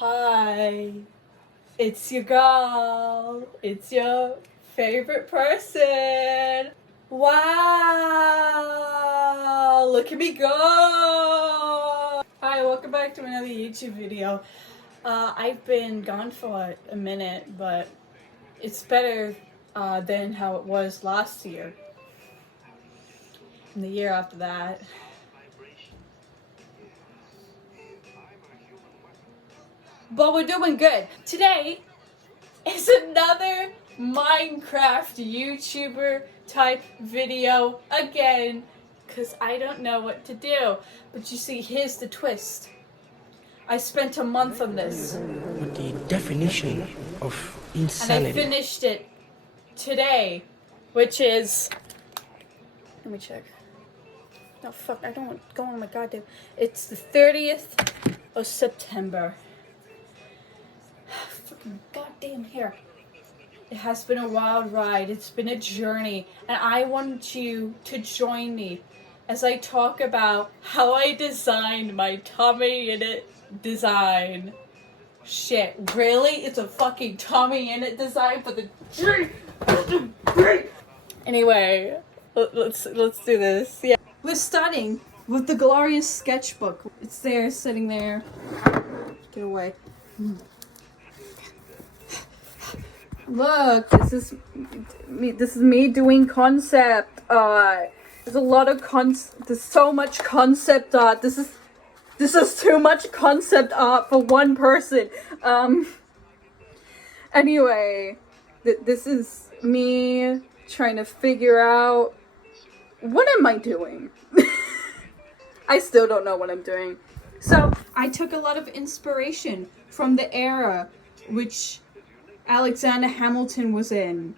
Hi, it's your girl, it's your favorite person. Wow, look at me go. Hi, welcome back to another YouTube video. I've been gone for a minute, but it's better than how it was last year and the year after that. But we're doing good. Today is another Minecraft YouTuber type video again, because I don't know what to do. But you see, here's the twist. I spent a month on this. What the definition of insanity? And I finished it today, which is... Let me check. No, fuck, I don't want to go on my goddamn... It's the 30th of September. Fucking goddamn hair. It has been a wild ride. It's been a journey. And I want you to join me as I talk about how I designed my Tommy in it design. Shit, really? It's a fucking Tommy in it design for the G. Anyway, let's do this. Yeah. We're starting with the glorious sketchbook. It's there, sitting there. Get away. Look, this is me doing concept art. There's a lot of there's so much concept art. This is too much concept art for one person. Anyway, this is me trying to figure out what am I doing? I still don't know what I'm doing. So, I took a lot of inspiration from the era which Alexander Hamilton was in,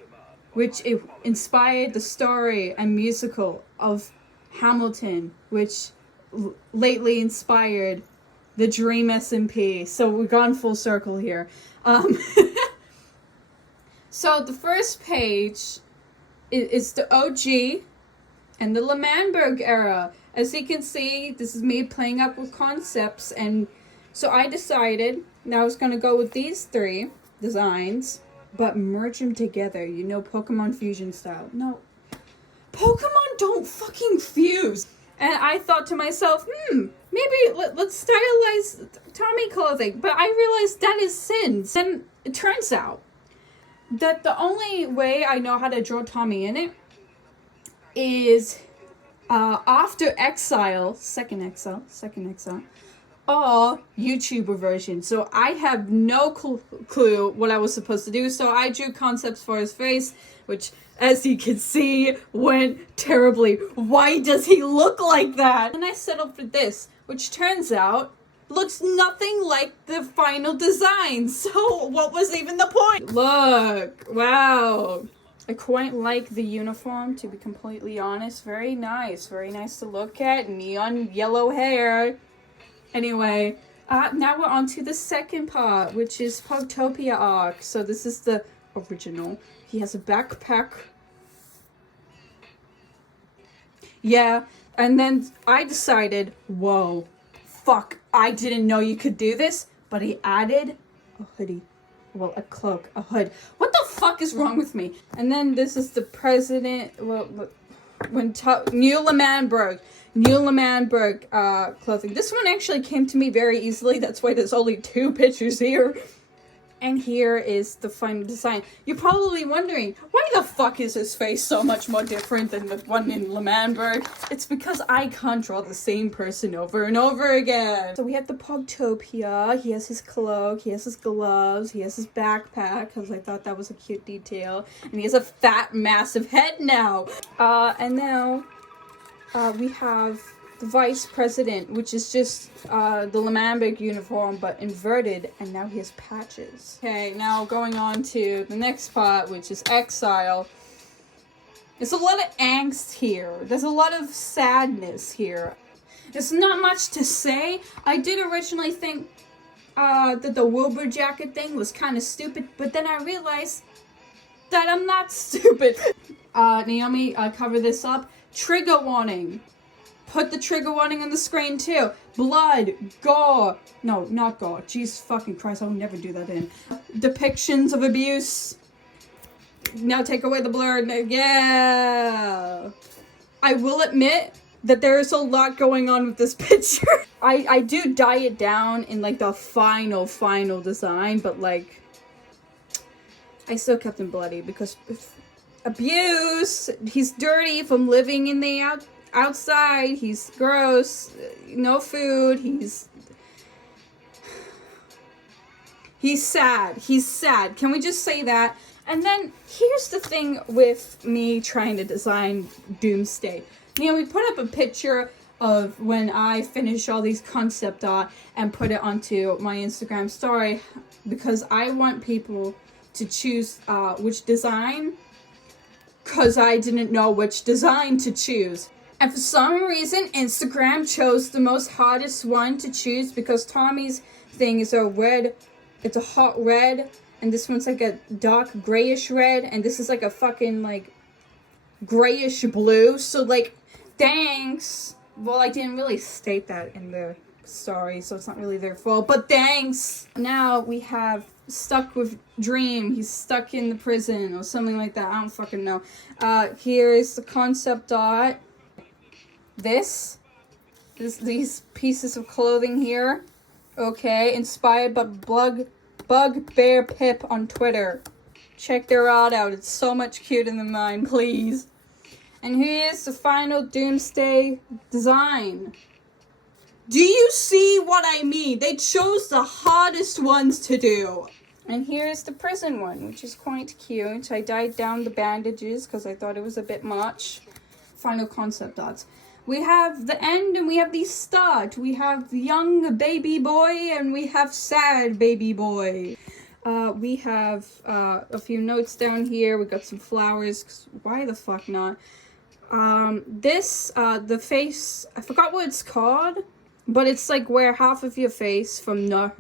which it inspired the story and musical of Hamilton, which lately inspired the Dream SMP. So we've gone full circle here. So the first page is the OG and the L'Manberg era. As you can see, this is me playing up with concepts, and so I decided now I was going to go with these three designs, but merge them together, you know, Pokemon Fusion style. No, Pokemon don't fucking fuse. And I thought to myself, maybe let's stylize Tommy clothing, but I realized that is sin. And it turns out that the only way I know how to draw Tommy in it is after Exile, second Exile, or YouTuber version. So I have no clue what I was supposed to do. So I drew concepts for his face, which, as you can see, went terribly. Why does he look like that? And I settled for this, which turns out looks nothing like the final design. So what was even the point? Look, wow. I quite like the uniform, to be completely honest. Very nice to look at. Neon yellow hair. Anyway, now we're on to the second part, which is Pogtopia arc. So this is the original. He has a backpack. Yeah, and then I decided, whoa, fuck, I didn't know you could do this, but he added a hoodie. Well, a cloak, a hood. What the fuck is wrong with me? And then this is the president, New L'Manberg clothing. This one actually came to me very easily. That's why there's only 2 pictures here. And here is the final design. You're probably wondering, why the fuck is his face so much more different than the one in L'Manberg? It's because I can't draw the same person over and over again. So we have the Pogtopia. He has his cloak, he has his gloves, he has his backpack, because I thought that was a cute detail. And he has a fat, massive head now. And now we have the vice president, which is just the L'Manberg uniform, but inverted, and now he has patches. Okay, now going on to the next part, which is Exile. There's a lot of angst here. There's a lot of sadness here. There's not much to say. I did originally think that the Wilbur jacket thing was kind of stupid, but then I realized that I'm not stupid. Naomi, cover this up. Trigger warning. put the trigger warning on the screen too. Blood, gore. No, not gore. Jesus fucking Christ, I would never do that in. Depictions of abuse. Now take away the blur. Yeah. I will admit that there is a lot going on with this picture. I do dye it down in like the final design, but like I still kept him bloody because abuse. He's dirty from living in the outside. He's gross. No food. He's sad. He's sad. Can we just say that? And then here's the thing with me trying to design Doomsday. You know, we put up a picture of when I finish all these concept art and put it onto my Instagram story because I want people to choose which design, because I didn't know which design to choose. And for some reason, Instagram chose the most hardest one to choose because Tommy's thing is a red, it's a hot red, and this one's like a dark grayish red, and this is like a fucking like grayish blue. So like, thanks. Well, I didn't really state that in the story, so it's not really their fault, but thanks. Now we have Stuck with Dream. He's stuck in the prison or something like that. I don't fucking know. Here's the concept art. These pieces of clothing here. Okay, inspired by Bugbear Pip on Twitter. Check their art out. It's so much cuter than mine, please. And here's the final Doomsday design. Do you see what I mean? They chose the hardest ones to do. And here's the prison one, which is quite cute. I dyed down the bandages because I thought it was a bit much. Final concept arts. We have the end and we have the start. We have young baby boy and we have sad baby boy. We have a few notes down here. We got some flowers. 'Cause why the fuck not? The face, I forgot what it's called, but it's like where half of your face from a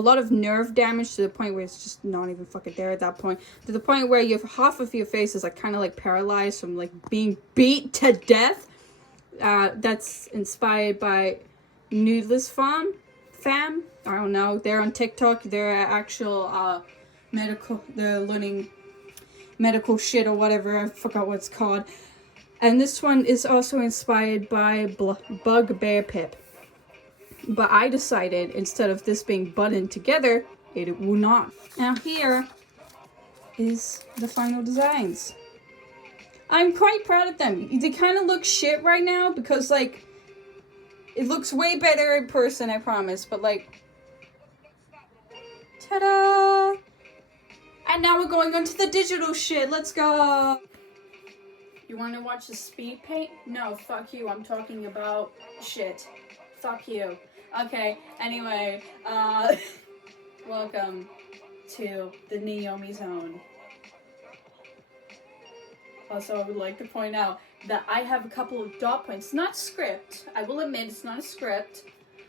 lot of nerve damage to the point where it's just not even fucking there at that point, to the point where you have half of your face is like kind of like paralyzed from like being beat to death. That's inspired by Nudeless Fam. I don't know. They're on TikTok. They're actual they're learning medical shit or whatever. I forgot what it's called. And this one is also inspired by Bugbear Pip. But I decided instead of this being buttoned together, it will not. Now here is the final designs. I'm quite proud of them. They kind of look shit right now because like it looks way better in person, I promise. But like, ta-da! And now we're going on to the digital shit. Let's go. You want to watch the speed paint? No, fuck you. I'm talking about shit. Fuck you. Okay, anyway, welcome to the Naomi Zone. Also, I would like to point out that I have a couple of dot points. Not script. I will admit it's not a script,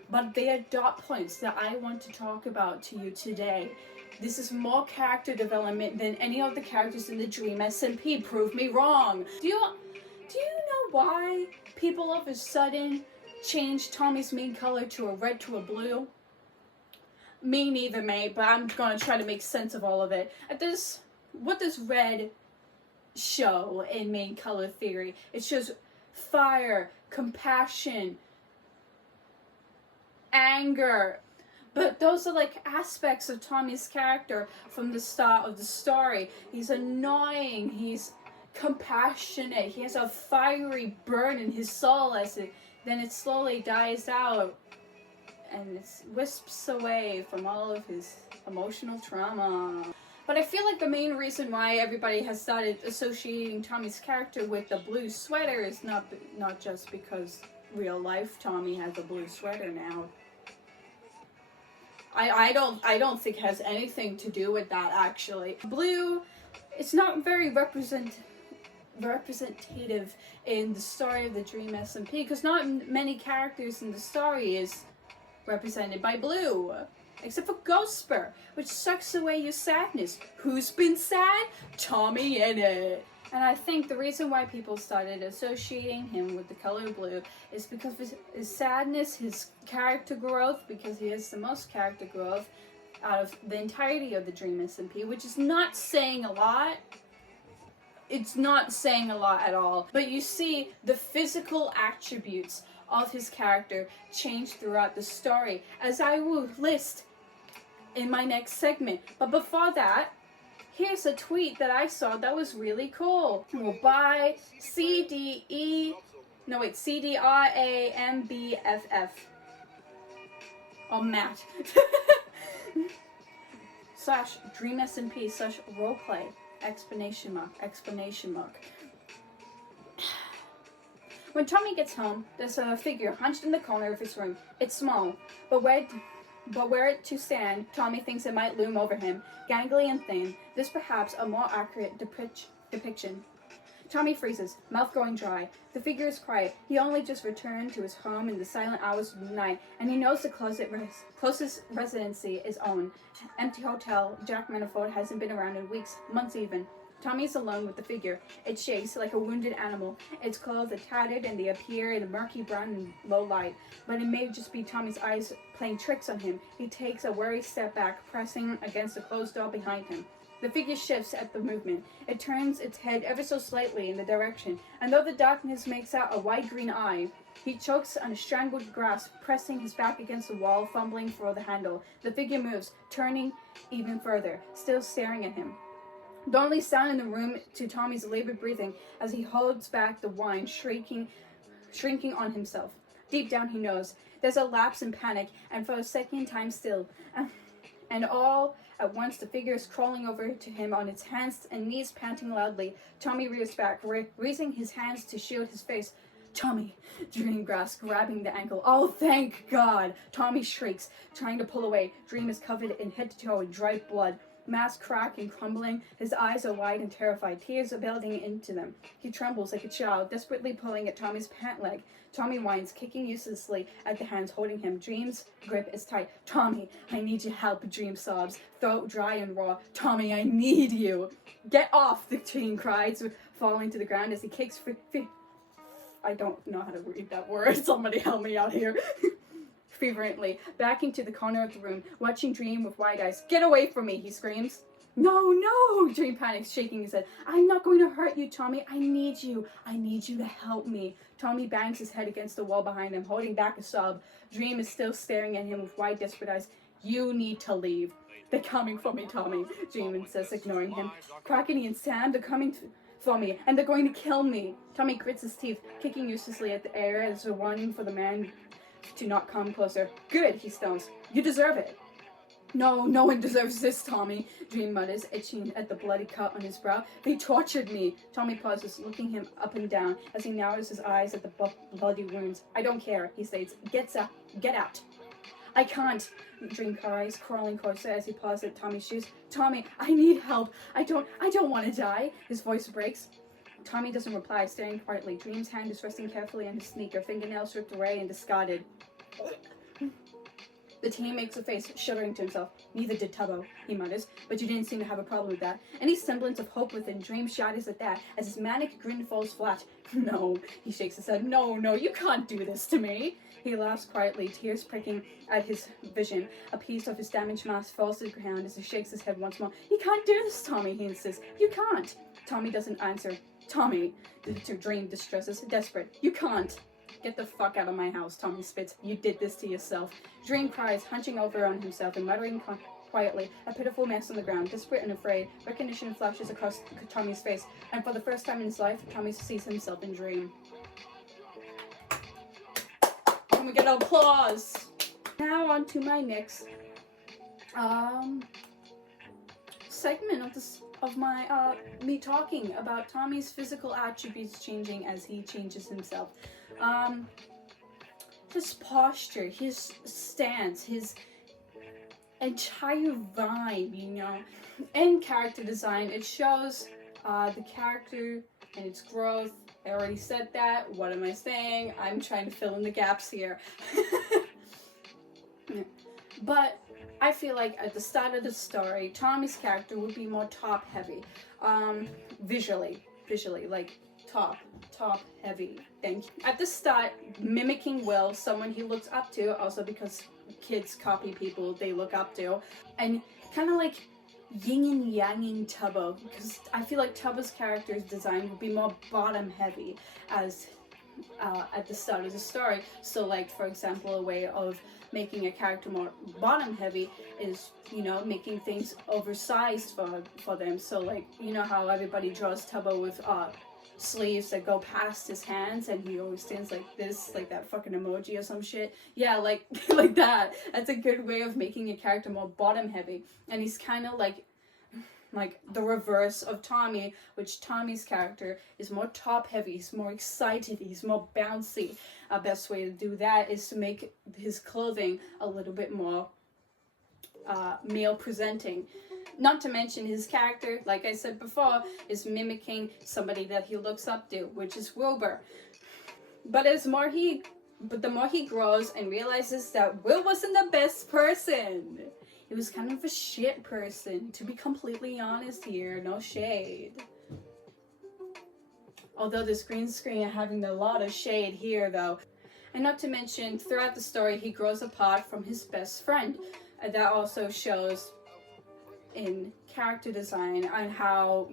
but they are dot points that I want to talk about to you today. This is more character development than any of the characters in the Dream SMP. Prove me wrong. Do you know why people all of a sudden changed Tommy's main color to a red to a blue? Me neither, mate, but I'm gonna try to make sense of all of it. What does red show in main color theory? It shows fire, compassion, anger. But those are like aspects of Tommy's character from the start of the story. He's annoying, he's compassionate, he has a fiery burn in his soul then it slowly dies out and it wisps away from all of his emotional trauma. But I feel like the main reason why everybody has started associating Tommy's character with the blue sweater is not just because real life Tommy has a blue sweater now. I don't think it has anything to do with that, actually. Blue, it's not very representative in the story of the Dream SMP, because not many characters in the story is represented by blue, except for Ghostspur, which sucks away your sadness. Who's been sad? Tommy in it. And I think the reason why people started associating him with the color blue is because of his sadness, his character growth, because he has the most character growth out of the entirety of the Dream SMP, which is not saying a lot. It's not saying a lot at all. But you see the physical attributes of his character change throughout the story, as I will list in my next segment. But before that, here's a tweet that I saw that was really cool. Well, by CDRAMBFF. Oh, Matt. / Dream SMP / roleplay. Exclamation mark. When Tommy gets home, there's a figure hunched in the corner of his room. It's small, but where it to stand, Tommy thinks it might loom over him, gangly and thin. This perhaps a more accurate depiction. Tommy freezes, mouth going dry. The figure is quiet. He only just returned to his home in the silent hours of the night, and he knows the closest residency is own. Empty hotel. Jack Manafort hasn't been around in weeks, months even. Tommy's alone with the figure. It shakes like a wounded animal. Its clothes are tattered and they appear in a murky brown and low light. But it may just be Tommy's eyes playing tricks on him. He takes a worried step back, pressing against the closed door behind him. The figure shifts at the movement. It turns its head ever so slightly in the direction, and though the darkness makes out a wide green eye, he chokes on a strangled grasp, pressing his back against the wall, fumbling for the handle. The figure moves, turning even further, still staring at him. The only sound in the room to Tommy's labored breathing as he holds back the wine, shrinking on himself. Deep down he knows. There's a lapse in panic, and for a second time still. And all at once the figure is crawling over to him on its hands and knees, panting loudly. Tommy rears back, raising his hands to shield his face. Tommy, Dream grasps, grabbing the ankle. Oh, thank God! Tommy shrieks, trying to pull away. Dream is covered in head to toe in dried blood. Mask crack and crumbling. His eyes are wide and terrified. Tears are building into them. He trembles like a child, desperately pulling at Tommy's pant leg. Tommy whines, kicking uselessly at the hands holding him. Dream's grip is tight. Tommy, I need your help, Dream sobs, throat dry and raw. Tommy, I need you. Get off, the teen cries, falling to the ground as he kicks I don't know how to read that word. Somebody help me out here. Fervently, backing to the corner of the room, watching Dream with wide eyes. Get away from me, he screams. No, Dream panics, shaking his head. I'm not going to hurt you, Tommy. I need you. I need you to help me. Tommy bangs his head against the wall behind him, holding back a sob. Dream is still staring at him with wide, desperate eyes. You need to leave. They're coming for me, Tommy, Dream insists, ignoring him. Crackety and Sam, they're coming for me, and they're going to kill me. Tommy grits his teeth, kicking uselessly at the air as a warning for the man to not come closer. Good, he stones. You deserve it. No one deserves this, Tommy, Dream mutters, itching at the bloody cut on his brow. They tortured me. Tommy pauses, looking him up and down as he narrows his eyes at the bloody wounds. I don't care, he states. Get out. I can't, Dream cries, crawling closer as he paws at Tommy's shoes. Tommy, I need help. I don't want to die. His voice breaks. Tommy doesn't reply, staring quietly. Dream's hand is resting carefully on his sneaker, fingernails ripped away and discarded. The teen makes a face, shuddering to himself. Neither did Tubbo, he mutters, but you didn't seem to have a problem with that. Any semblance of hope within Dream shatters at that, as his manic grin falls flat. No, he shakes his head. No, you can't do this to me. He laughs quietly, tears pricking at his vision. A piece of his damaged mask falls to the ground as he shakes his head once more. You can't do this, Tommy, he insists. You can't. Tommy doesn't answer. Tommy, the Dream distresses, desperate. You can't. Get the fuck out of my house, Tommy spits. You did this to yourself. Dream cries, hunching over on himself and muttering quietly, a pitiful mess on the ground, desperate and afraid. Recognition flashes across Tommy's face, and for the first time in his life, Tommy sees himself in Dream. Can we get applause? Now on to my next segment of my me talking about Tommy's physical attributes changing as he changes himself. His posture, his stance, his entire vibe, you know, and character design. It shows the character and its growth. I already said that. What am I saying? I'm trying to fill in the gaps here. But I feel like at the start of the story, Tommy's character would be more top-heavy, visually. superficially, like top heavy. Thank you. At the start, mimicking Will, someone he looks up to, also because kids copy people they look up to, and kind of like yin and yanging Tubbo, because I feel like Tubbo's character's design would be more bottom heavy as at the start of the story. So like, for example, a way of making a character more bottom heavy is, you know, making things oversized for them. So like, you know how everybody draws Tubbo with sleeves that go past his hands, and he always stands like this, like that fucking emoji or some shit. Yeah, like like that. That's a good way of making a character more bottom heavy. And he's kind of like the reverse of Tommy, which Tommy's character is more top heavy, he's more excited, he's more bouncy. Best way to do that is to make his clothing a little bit more male presenting. Not to mention his character, like I said before, is mimicking somebody that he looks up to, which is Wilbur. But the more he grows and realizes that Will wasn't the best person. He was kind of a shit person, to be completely honest here, no shade. Although this green screen having a lot of shade here though. And not to mention, throughout the story, he grows apart from his best friend. That also shows in character design and how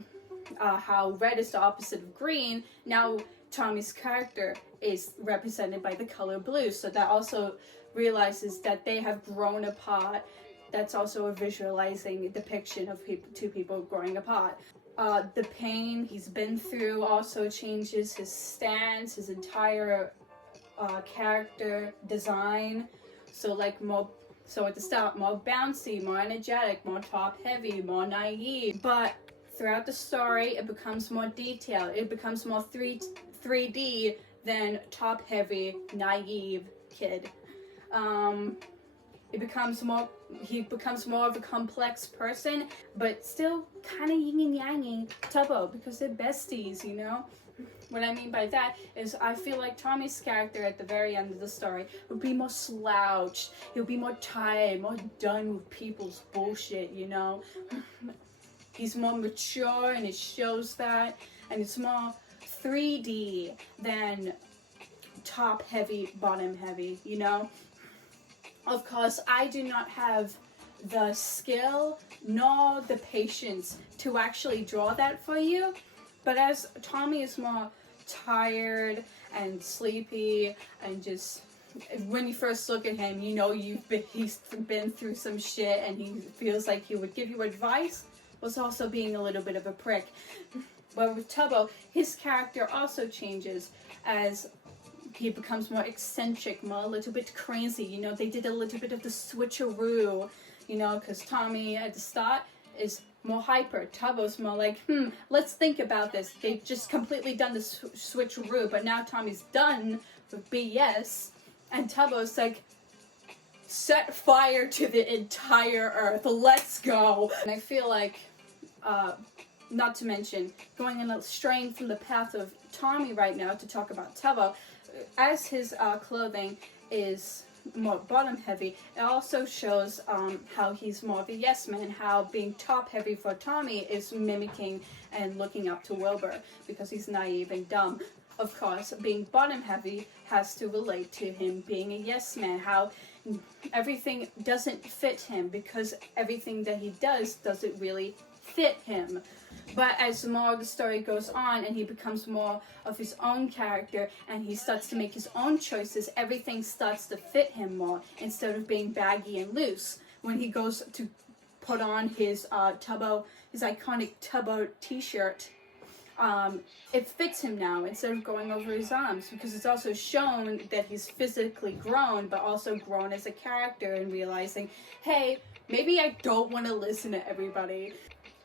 red is the opposite of green. Now Tommy's character is represented by the color blue, so that also realizes that they have grown apart. That's also a visualizing depiction of two people growing apart. The pain he's been through also changes his stance, his entire character design. So like so at the start, more bouncy, more energetic, more top heavy, more naive. But throughout the story, it becomes more detailed. It becomes more 3D than top heavy, naive kid. He becomes more of a complex person, but still kind of yin and yanging Tubbo because they're besties, you know? What I mean by that is I feel like Tommy's character at the very end of the story would be more slouched. He'll be more tired, more done with people's bullshit, you know? He's more mature and it shows that, and it's more 3D than top heavy, bottom heavy, you know? Of course, I do not have the skill nor the patience to actually draw that for you, but as Tommy is more tired and sleepy and just, when you first look at him, you know he's been through some shit and he feels like he would give you advice, was also being a little bit of a prick. But with Tubbo, his character also changes as he becomes more eccentric, more a little bit crazy. You know, they did a little bit of the switcheroo, you know, because Tommy at the start is more hyper. Tubbo's more like, let's think about this. They've just completely done the switcheroo, but now Tommy's done with BS, and Tubbo's like, set fire to the entire earth, let's go. And I feel like, not to mention, straying from the path of Tommy right now to talk about Tubbo, as his clothing is more bottom heavy, it also shows how he's more of a yes man, how being top heavy for Tommy is mimicking and looking up to Wilbur because he's naive and dumb. Of course, being bottom heavy has to relate to him being a yes man, how everything doesn't fit him because everything that he does doesn't really fit him. But as more of the story goes on and he becomes more of his own character and he starts to make his own choices, everything starts to fit him more instead of being baggy and loose. When he goes to put on his iconic Tubbo t-shirt, it fits him now instead of going over his arms, because it's also shown that he's physically grown but also grown as a character and realizing, hey, maybe I don't want to listen to everybody.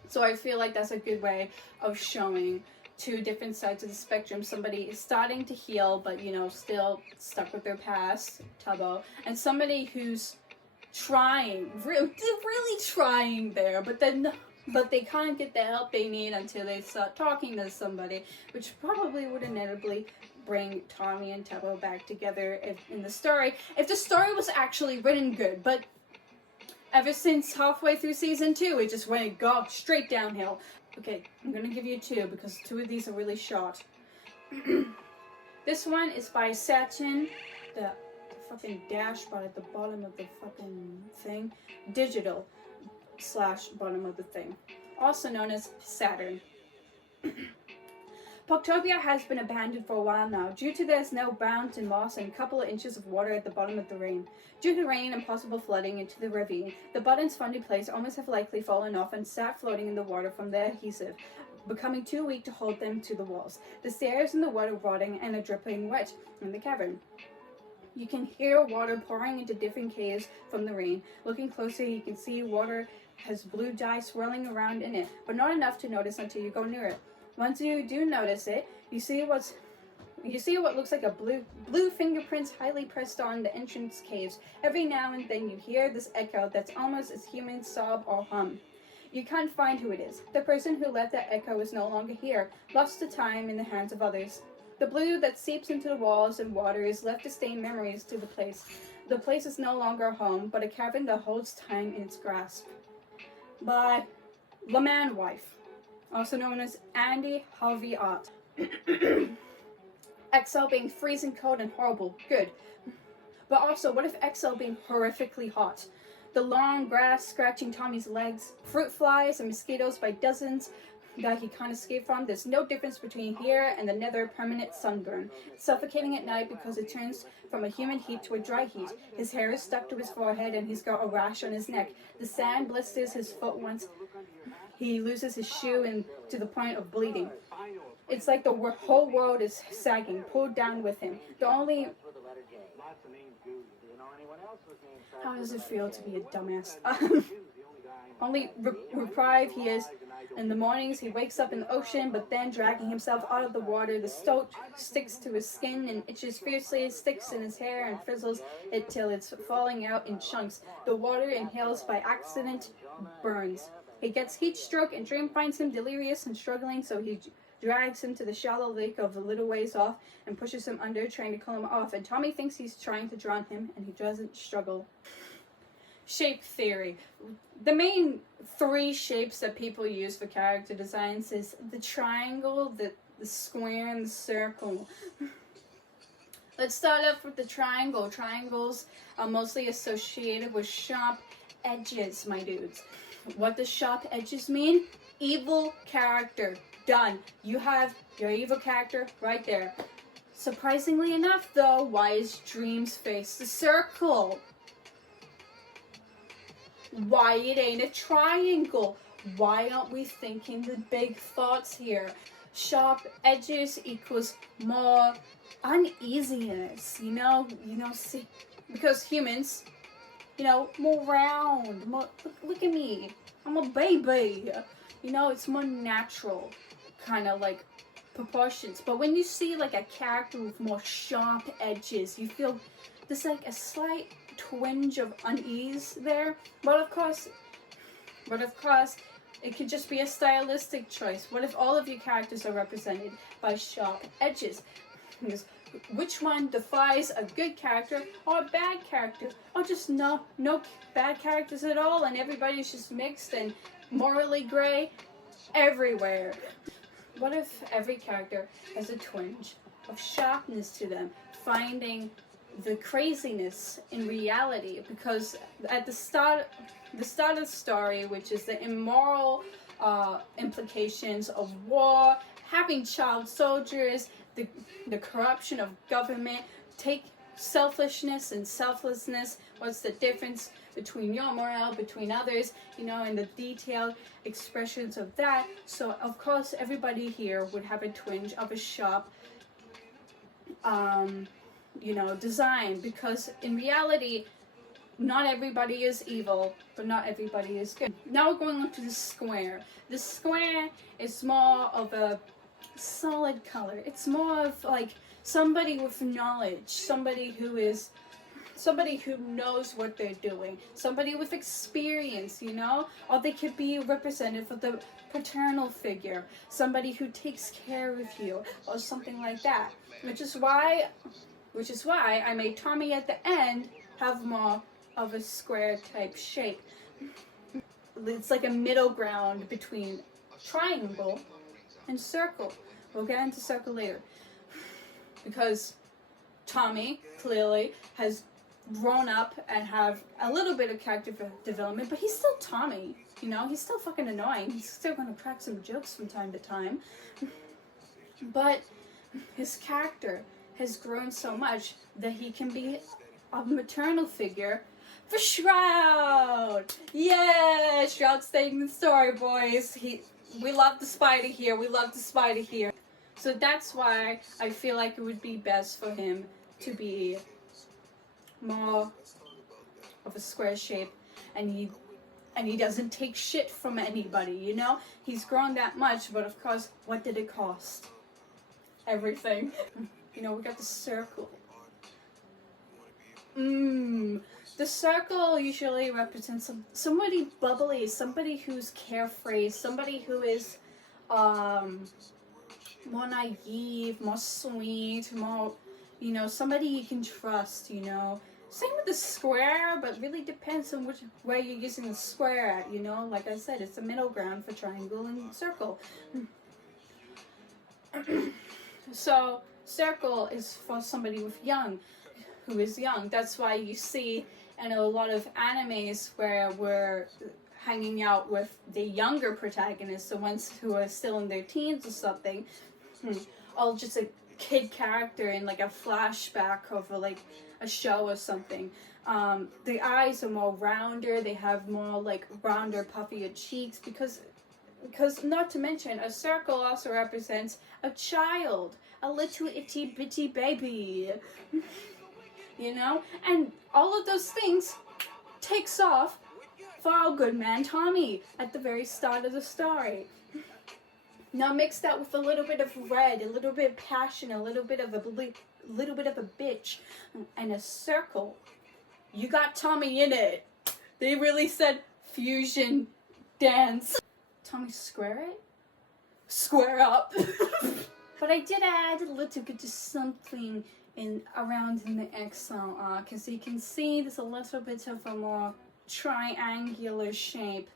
So I feel like that's a good way of showing two different sides of the spectrum. Somebody is starting to heal, but, you know, still stuck with their past, Tubbo. And somebody who's trying, really trying there, but they can't get the help they need until they start talking to somebody, which probably would inevitably bring Tommy and Tubbo back together in the story, if the story was actually written good. But ever since halfway through season 2, it just went straight downhill. Okay, I'm gonna give you two because two of these are really short. This one is by Satin, the fucking dashboard at the bottom of the fucking thing. Digital / bottom of the thing. Also known as Saturn. Poctopia has been abandoned for a while now, due to there's no mountain and moss and a couple of inches of water at the bottom of the rain. Due to rain and possible flooding into the ravine, the buttons found in place almost have likely fallen off and sat floating in the water from their adhesive, becoming too weak to hold them to the walls. The stairs and the water rotting and are dripping wet in the cavern. You can hear water pouring into different caves from the rain. Looking closer, you can see water has blue dye swirling around in it, but not enough to notice until you go near it. Once you do notice it, you see what looks like a blue fingerprints highly pressed on the entrance caves. Every now and then you hear this echo that's almost as human sob or hum. You can't find who it is. The person who left that echo is no longer here, lost to time in the hands of others. The blue that seeps into the walls and water is left to stain memories to the place. The place is no longer a home, but a cavern that holds time in its grasp. By La Man Wife, also known as IFYAHI. XL being freezing cold and horrible, good. But also, what if XL being horrifically hot? The long grass scratching Tommy's legs, fruit flies and mosquitoes by dozens that he can't escape from. There's no difference between here and the nether permanent sunburn. It's suffocating at night because it turns from a humid heat to a dry heat. His hair is stuck to his forehead and he's got a rash on his neck. The sand blisters his foot once he loses his shoe and to the point of bleeding. It's like the whole world is sagging, pulled down with him. How does it feel to be a dumbass? Only reprieve he is. In the mornings he wakes up in the ocean, but then dragging himself out of the water, the stoat sticks to his skin and itches fiercely, sticks in his hair and frizzles it till it's falling out in chunks. The water inhales by accident burns. He gets heat stroke and Dream finds him delirious and struggling, so he drags him to the shallow lake of a little ways off and pushes him under, trying to call him off, and Tommy thinks he's trying to drown him and he doesn't struggle. Shape theory. The main three shapes that people use for character designs is the triangle, the square, and the circle. Let's start off with the triangle. Triangles are mostly associated with sharp edges, my dudes. What does sharp edges mean? Evil character. Done. You have your evil character right there. Surprisingly enough, though, why is Dream's face the circle? Why it ain't a triangle? Why aren't we thinking the big thoughts here? Sharp edges equals more uneasiness, see, because humans, more round, more, look at me, I'm a baby, it's more natural, kind of like proportions. But when you see like a character with more sharp edges, you feel there's like a slight twinge of unease there. But of course it could just be a stylistic choice. What if all of your characters are represented by sharp edges? Because which one defies a good character or a bad character, or just no bad characters at all and everybody's just mixed and morally gray everywhere? What if every character has a twinge of sharpness to them, finding the craziness in reality? Because at the start of the story, which is the immoral implications of war, having child soldiers, the corruption of government, take selfishness and selflessness, what's the difference between your morale, between others, and the detailed expressions of that. So of course everybody here would have a twinge of a sharp design, because in reality not everybody is evil, but not everybody is good. Now we're going on to the square. The square is more of a solid color. It's more of like somebody with knowledge, somebody who knows what they're doing, somebody with experience, or they could be represented for the paternal figure, somebody who takes care of you, or something like that. Which is why I made Tommy at the end have more of a square type shape. It's like a middle ground between triangle, and circle. We'll get into circle later. Because Tommy clearly has grown up and have a little bit of character development, but he's still Tommy, you know? He's still fucking annoying. He's still gonna crack some jokes from time to time. But his character has grown so much that he can be a maternal figure for Shroud! Yeah! Shroud's staying in the story, boys. We love the spider here. We love the spider here. So that's why I feel like it would be best for him to be more of a square shape, and he doesn't take shit from anybody, you know? He's grown that much, but of course, what did it cost? Everything. You know, we got the circle. The circle usually represents somebody bubbly, somebody who's carefree, somebody who is more naive, more sweet, more, you know, somebody you can trust, you know. Same with the square, but really depends on where you're using the square at, you know. Like I said, it's a middle ground for triangle and circle. So circle is for somebody who is young. That's why you see in a lot of animes where we're hanging out with the younger protagonists, the ones who are still in their teens or something, all just a kid character in like a flashback of like a show or something. The eyes are more rounder, they have more like rounder, puffier cheeks, because not to mention, a circle also represents a child, a little itty bitty baby, you know? And all of those things takes off for our good man Tommy at the very start of the story. Now mix that with a little bit of red, a little bit of passion, a little bit of a bitch, and a circle. You got Tommy in it. They really said fusion dance. Tommy, square it? Square up. But I did add a little bit of something around in the axle arc, because you can see there's a little bit of a more triangular shape.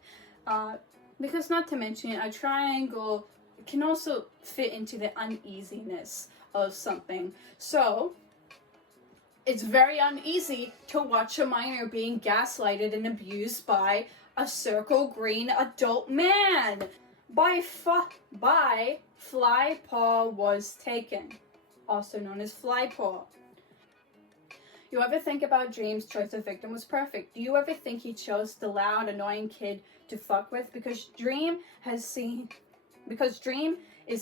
Because not to mention, a triangle can also fit into the uneasiness of something. So it's very uneasy to watch a minor being gaslighted and abused by a circle green adult man. By Fly Paw was taken, also known as Fly Paw. You ever think about Dream's choice of victim was perfect? Do you ever think he chose the loud, annoying kid to fuck with? Because Dream is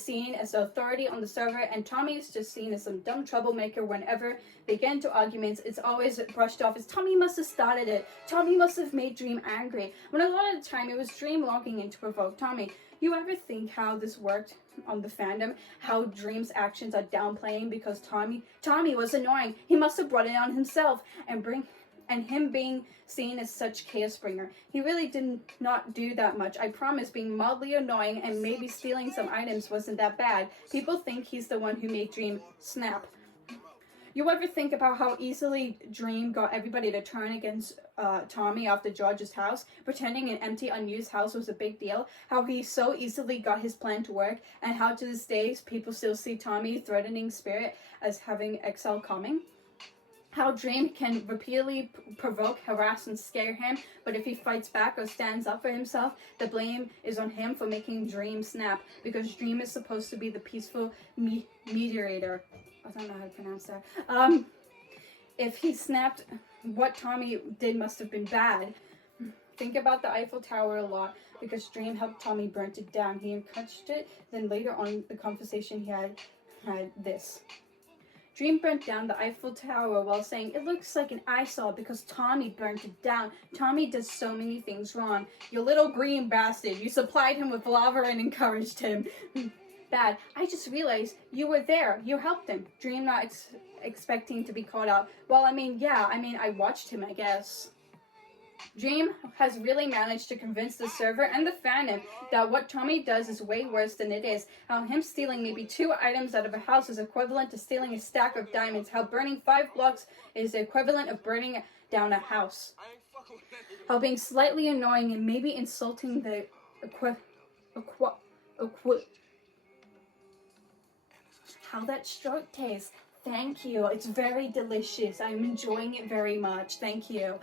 seen as the authority on the server, and Tommy is just seen as some dumb troublemaker. Whenever they get into arguments, it's always brushed off as Tommy must have started it. Tommy must have made Dream angry. When a lot of the time it was Dream logging in to provoke Tommy. You ever think how this worked on the fandom? How Dream's actions are downplaying because Tommy was annoying. He must have brought it on himself, and him being seen as such chaos bringer. He really did not do that much. I promise being mildly annoying and maybe stealing some items wasn't that bad. People think he's the one who made Dream snap. You ever think about how easily Dream got everybody to turn against Tommy after George's house, pretending an empty, unused house was a big deal? How he so easily got his plan to work, and how to this day people still see Tommy threatening spirit as having exile coming? How Dream can repeatedly provoke, harass, and scare him, but if he fights back or stands up for himself, the blame is on him for making Dream snap, because Dream is supposed to be the peaceful mediator. I don't know how to pronounce that. If he snapped, what Tommy did must have been bad. Think about the Eiffel Tower a lot, because Dream helped Tommy burn it down. He encouraged it, then later on the conversation he had this. Dream burnt down the Eiffel Tower while saying, "It looks like an eyesore because Tommy burnt it down. Tommy does so many things wrong. You little green bastard. You supplied him with lava and encouraged him." Bad. I just realized you were there. You helped him. Dream not expecting to be called out. Well, I watched him, I guess. Dream has really managed to convince the server and the fandom that what Tommy does is way worse than it is. How him stealing maybe 2 items out of a house is equivalent to stealing a stack of diamonds. How burning 5 blocks is the equivalent of burning down a house. How being slightly annoying and maybe insulting the How that stroke tastes. Thank you. It's very delicious. I'm enjoying it very much. Thank you.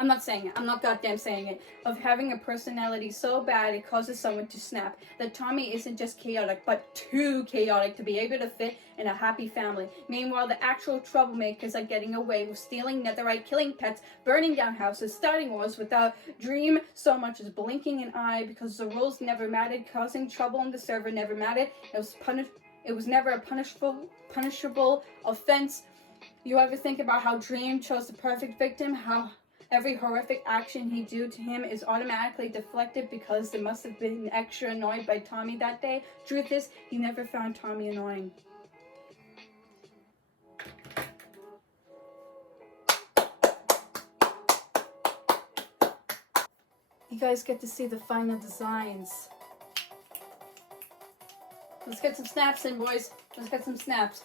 I'm not saying it. I'm not goddamn saying it. Of having a personality so bad it causes someone to snap. That Tommy isn't just chaotic, but too chaotic to be able to fit in a happy family. Meanwhile, the actual troublemakers are getting away with stealing netherite, killing pets, burning down houses, starting wars without Dream so much as blinking an eye because the rules never mattered, causing trouble on the server never mattered. It was never a punishable offense. You ever think about how Dream chose the perfect victim? How every horrific action he do to him is automatically deflected because they must have been extra annoyed by Tommy that day? Truth is, he never found Tommy annoying. You guys get to see the final designs. Let's get some snaps in, boys. Let's get some snaps.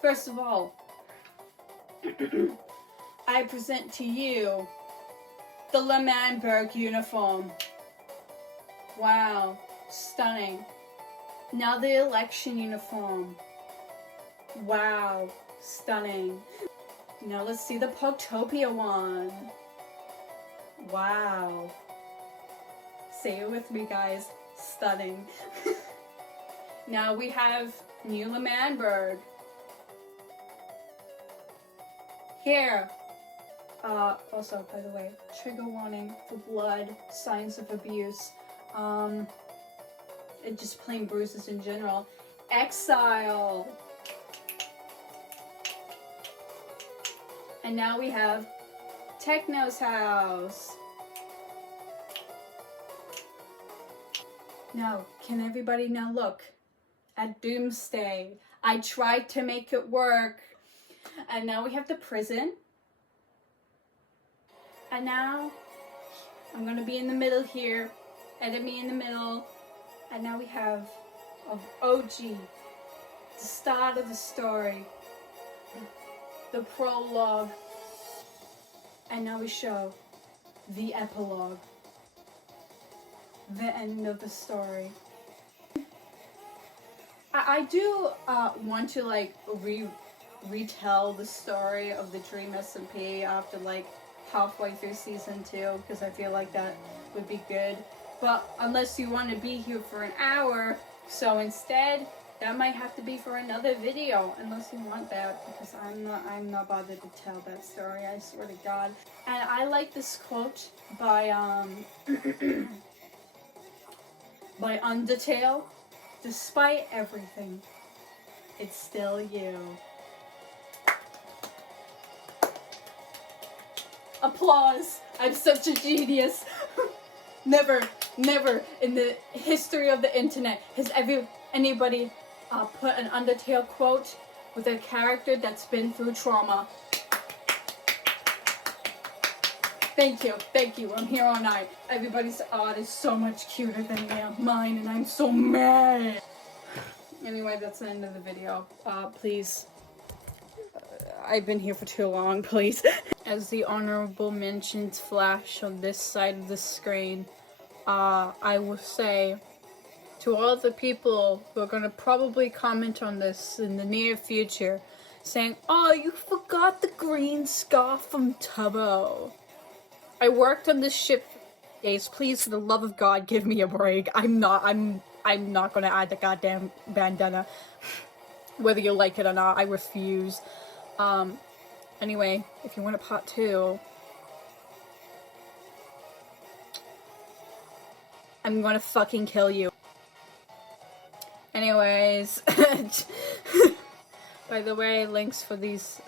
First of all, I present to you the L'Manberg uniform. Wow, stunning. Now the election uniform. Wow, stunning. Now let's see the Pogtopia one. Wow. Say it with me, guys. Stunning. Now we have new L'Manberg. Here. Also, by the way, trigger warning for blood, signs of abuse, just plain bruises in general. Exile. And now we have Techno's house. Now, can everybody now look at Doomsday? I tried to make it work. And now we have the prison. And now I'm gonna be in the middle here. Edit me in the middle. And now we have OG, the start of the story, the prologue, and now we show the epilogue, the end of the story. I do want to like retell the story of the Dream SMP after like halfway through season 2 because I feel like that would be good. But unless you want to be here for an hour, so instead that might have to be for another video, unless you want that, because I'm not bothered to tell that story, I swear to God. And I like this quote by by Undertale. Despite everything, it's still you. Applause! I'm such a genius. Never in the history of the internet has anybody put an Undertale quote with a character that's been through trauma. Thank you, I'm here all night. Everybody's art is so much cuter than mine, and I'm so mad. Anyway, that's the end of the video. Please, I've been here for too long, please. As the honorable mentions flash on this side of the screen, I will say to all the people who are going to probably comment on this in the near future, saying, "Oh, you forgot the green scarf from Tubbo. I worked on this ship for days. Please, for the love of God, give me a break. I'm not gonna add the goddamn bandana. Whether you like it or not, I refuse. Anyway, if you want a part 2, I'm gonna fucking kill you. Anyways, by the way, links for these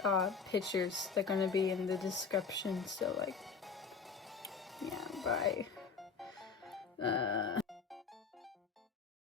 pictures, they're gonna be in the description, so like, yeah, bye.